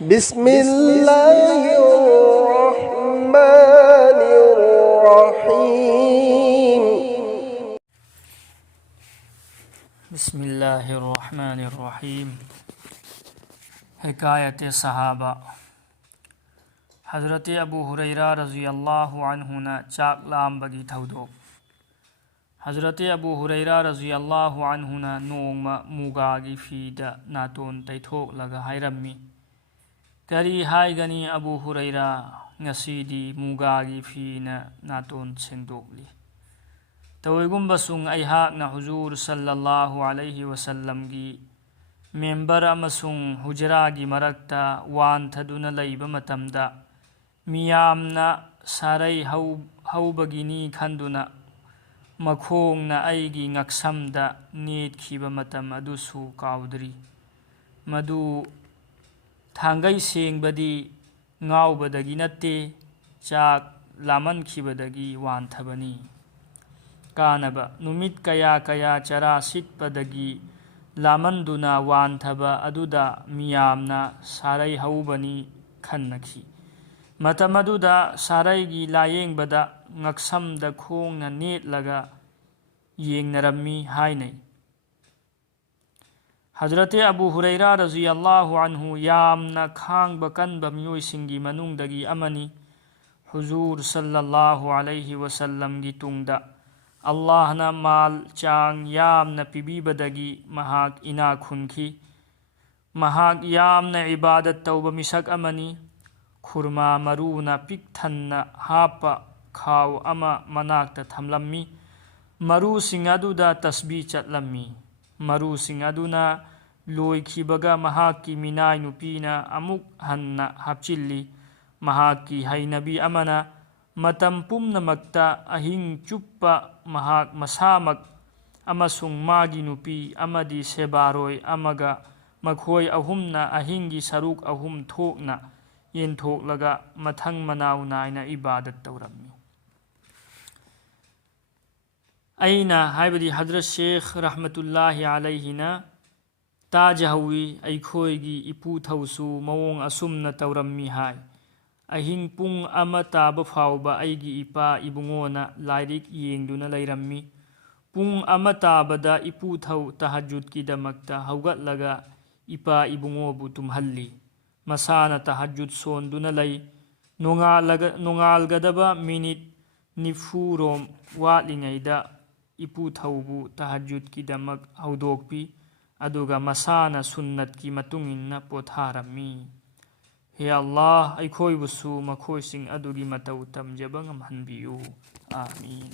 بسم الله الرحمن الرحيم بسم الله الرحمن الرحيم حكاية الصحابة حضرت أبو هريرة رضي الله عنه چاک لامبگی تودوک حضرت أبو هريرة رضي الله عنه نوم موغاگی فیدا ناتون تیتھوک لگا حیرمی کری ہائیگنی أبو هريرة نسیدی موغاگی فینا ناتون سندوکلی تويغمبسون أيهاقنا حضور صلى الله عليه وسلم جي ممبر أمسون حجراجي مركتا وان تدونا ليب متمدا ميامنا ساري هوبگيني خندونا مخوغنا أيجي نقسمدا نيت كيب متم أدوسو كاودري مدو تانغي سينگ بدي ناو بدگي نتي چاك لامن كيبدگي وان تبني كانبا نميت كيا كيا چرا سيتپدگي لامندونا وانثبا أدودا ميامنا ساري هوبني خنخي متمدودا ساريگي لاينگبدا نقسمدا خوڭنا نيتلگا يينگنرمي هايني حضرت أبو هريرة رضي الله عنه يامنا خاڭبا كنبا ميويسينگي منوڭدگي أمني حضور صلى الله عليه وسلم گي تُڭدا الله نا مال چاڭ يامنا پيبيبدگي مهاك إنا خُنخي مهاك يامنا عبادت توبا مسك أمني خُرما مرونا پيك ثنّا هاپا خاو أما مناكتا ثملمي مرو سِنگ أدودا تسبيح چتلمي مرو سِنگ أدونا لويخيبگا مهاكي ميناي نُپينا أمُك هنّا هاپچِلّي مهاكي هينبي أمنا متم پُمنمكتا أهينگ چُپّا مهاك مسامك أمسُڭ ماگي نُپي أمدي سيباروي أمگا مخوي أهُمنا أهينگي سروك أهُم ٿوكنا ينثوكلگا مٿنگ مناو ناينا عبادت تورمي أينا هايبدي حضرت شيخ رحمة الله عليهنا تاجهوي أيخويگي إپو ꯊꯧꯁꯨ مꯑꯣꯡ ꯑꯁꯨꯝꯅ ꯇꯧꯔꯝꯃꯤ ꯍꯥꯏ ꯑꯍꯤꯡ ꯄꯨꯡ 1 ꯇꯥꯕ ꯐꯥꯎꯕ ꯑꯩꯒꯤ ꯏꯄꯥ ꯏꯕꯨꯡꯉꯣꯅ ꯂꯥꯏꯔꯤꯛ ꯌꯦꯡꯗꯨꯅ ꯂꯩꯔꯝꯃꯤ ꯄꯨꯡ 1 ꯇꯥꯕꯗ ꯏꯄꯨꯊꯧ ꯇꯍꯖꯨꯗꯀꯤꯗꯃꯛꯇ ꯍꯧꯒꯠꯂꯒ ꯏꯄꯥ ꯏꯕꯨꯡꯉꯣꯕꯨ ꯇꯨꯝꯍꯜꯂꯤ ꯃꯁꯥꯅ ꯇꯍꯖꯨꯗ ꯁꯣꯟꯗꯨꯅ ꯂꯩ ꯅꯣꯡꯉꯥꯜꯒꯗꯕ ꯃꯤꯅꯤꯠ 90 ꯔꯣꯝ ꯋꯥꯠꯂꯤꯉꯩꯗ ꯏꯄꯨꯊꯧꯕꯨ ꯇꯍꯖꯨꯗꯀꯤꯗꯃꯛ ꯍꯧꯗꯣꯛꯄꯤ ꯑꯗꯨꯒ ꯃꯁꯥꯅ ꯁꯨꯟꯅꯠꯀꯤ ꯃꯇꯨꯡꯏꯟꯅ ꯄꯣꯊꯥꯔꯝꯃꯤ ꯍꯦ ꯑꯜꯂꯥꯍ ꯑꯩꯈꯣꯏꯕꯨꯁꯨ ꯃꯈꯣꯏꯁꯤꯡ ꯑꯗꯨꯒꯤ ꯃꯇꯧ ꯇꯝꯖꯕ ꯉꯝꯍꯟꯕꯤꯌꯨ ꯑꯥꯃꯤꯟ